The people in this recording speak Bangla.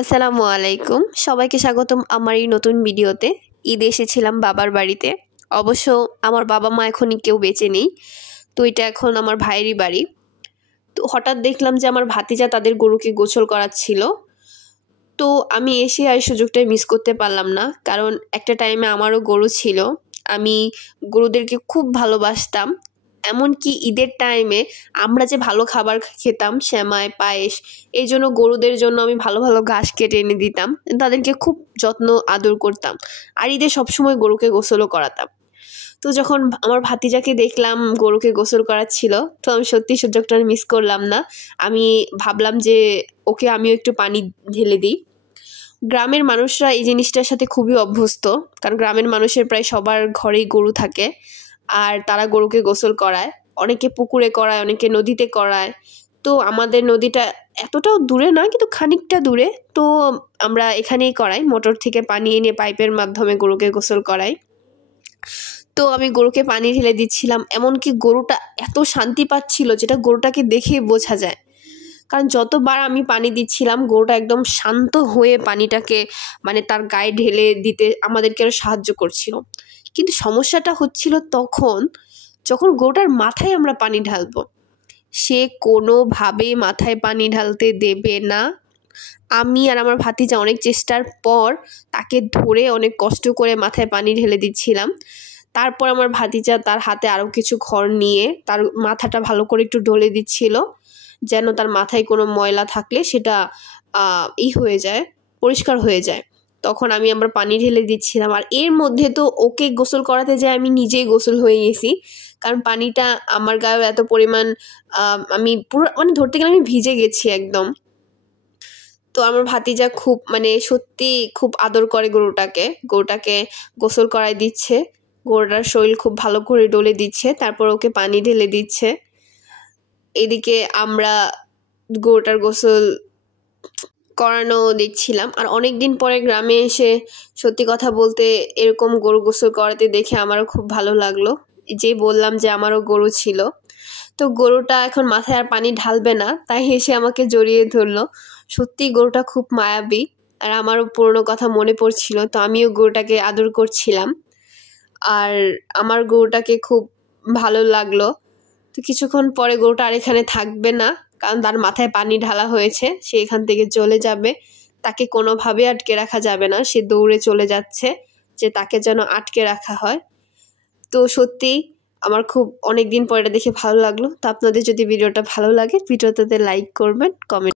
আসসালামু আলাইকুম, সবাইকে স্বাগতম আমার এই নতুন ভিডিওতে। ঈদে এসেছিলাম বাবার বাড়িতে। অবশ্য আমার বাবা মা এখনই কেউ বেঁচে নেই, তো এটা এখন আমার ভাইয়েরই বাড়ি। তো হঠাৎ দেখলাম যে আমার ভাতিজা তাদের গরুকে গোসল করাচ্ছিল। তো আমি এসে আর সুযোগটাই মিস করতে পারলাম না, কারণ একটা টাইমে আমারও গরু ছিল। আমি গরুদেরকে খুব ভালোবাসতাম। এমনকি ঈদের টাইমে আমরা যে ভালো খাবার খেতাম, সেমাই, পায়েস, এই জন্য গরুদের জন্য আমি ভালো ভালো ঘাস কেটে এনে দিতাম, তাদেরকে খুব যত্ন আদর করতাম। আর ঈদে সবসময় গরুকে গোসলও করাতাম। তো যখন আমার ভাতিজাকে দেখলাম গরুকে গোসল করাচ্ছিল, তো আমি সত্যি সুযোগটা মিস করলাম না। আমি ভাবলাম যে ওকে আমিও একটু পানি ঢেলে দিই। গ্রামের মানুষরা এই জিনিসটার সাথে খুবই অভ্যস্ত, কারণ গ্রামের মানুষের প্রায় সবার ঘরেই গরু থাকে, আর তারা গরুকে গোসল করায়। অনেকে পুকুরে করায়, অনেকে নদীতে করায়। তো আমাদের নদীটা এতটাও দূরে না, কিন্তু খানিকটা দূরে। তো আমরা এখানেই করাই, মোটর থেকে পানি এনে পাইপের মাধ্যমে গরুকে গোসল করাই। তো আমি গরুকে পানি ঢেলে দিচ্ছিলাম, এমনকি গরুটা এত শান্তি পাচ্ছিল যেটা গরুটাকে দেখেই বোঝা যায়। কারণ যতবার আমি পানি দিচ্ছিলাম, গরুটা একদম শান্ত হয়ে পানিটাকে মানে তার গায়ে ঢেলে দিতে আমাদেরকে আরও সাহায্য করছিল। কিন্তু সমস্যাটা হচ্ছিল তখন যখন গরুটার মাথায় আমরা পানি ঢালবো, সে কোনোভাবেই মাথায় পানি ঢালতে দেবে না। আমি আর আমার ভাতিজা অনেক চেষ্টার পর তাকে ধরে অনেক কষ্ট করে মাথায় পানি ঢেলে দিচ্ছিলাম। তারপর আমার ভাতিজা তার হাতে আরও কিছু খড় নিয়ে তার মাথাটা ভালো করে একটু ডলে দিচ্ছিল, যেন তার মাথায় কোনো ময়লা থাকলে সেটা হয়ে যায়, পরিষ্কার হয়ে যায়। তখন আমি আবার পানি ঢেলে দিচ্ছিলাম, আর এর মধ্যে তো ওকে গোসল করাতে যেয়ে আমি নিজেই গোসল হয়ে গেছি। কারণ পানিটা আমার গায়ে এত পরিমাণ, আমি পুরো মানে ধরতে গেলে আমি ভিজে গেছি একদম। তো আমার ভাতিজা খুব সত্যি খুব আদর করে গরুটাকে গোসল করায় দিচ্ছে। গরুটার শরীর খুব ভালো করে ডলে দিচ্ছে, তারপর ওকে পানি ঢেলে দিচ্ছে। এদিকে আমরা গরুটার গোসল করানো দেখছিলাম। আর অনেক দিন পরে গ্রামে এসে সত্যি কথা বলতে এরকম গরু গোসল করাতে দেখে আমারও খুব ভালো লাগলো। যে বললাম যে আমারও গরু ছিল। তো গরুটা এখন মাথায় আর পানি ঢালবে না, তাই এসে আমাকে জড়িয়ে ধরলো। সত্যি গরুটা খুব মায়াবী, আর আমারও পুরনো কথা মনে পড়ছিল, তো আমিও গরুটাকে আদর করছিলাম। আর আমার গরুটাকে খুব ভালো লাগলো। তো কিছুক্ষণ পরে গরুটা আর এখানে থাকবে না, কারণ তার মাথায় পানি ঢালা হয়েছে। সে এখান থেকে চলে যাবে, তাকে কোনোভাবে আটকে রাখা যাবে না। সে দৌড়ে চলে যাচ্ছে যে তাকে যেন আটকে রাখা হয়। তো সত্যি আমার খুব অনেক দিন পরে এটা দেখে ভালো লাগলো। তো আপনাদের যদি ভিডিওটা ভালো লাগে, ভিডিওটাতে লাইক করবেন, কমেন্ট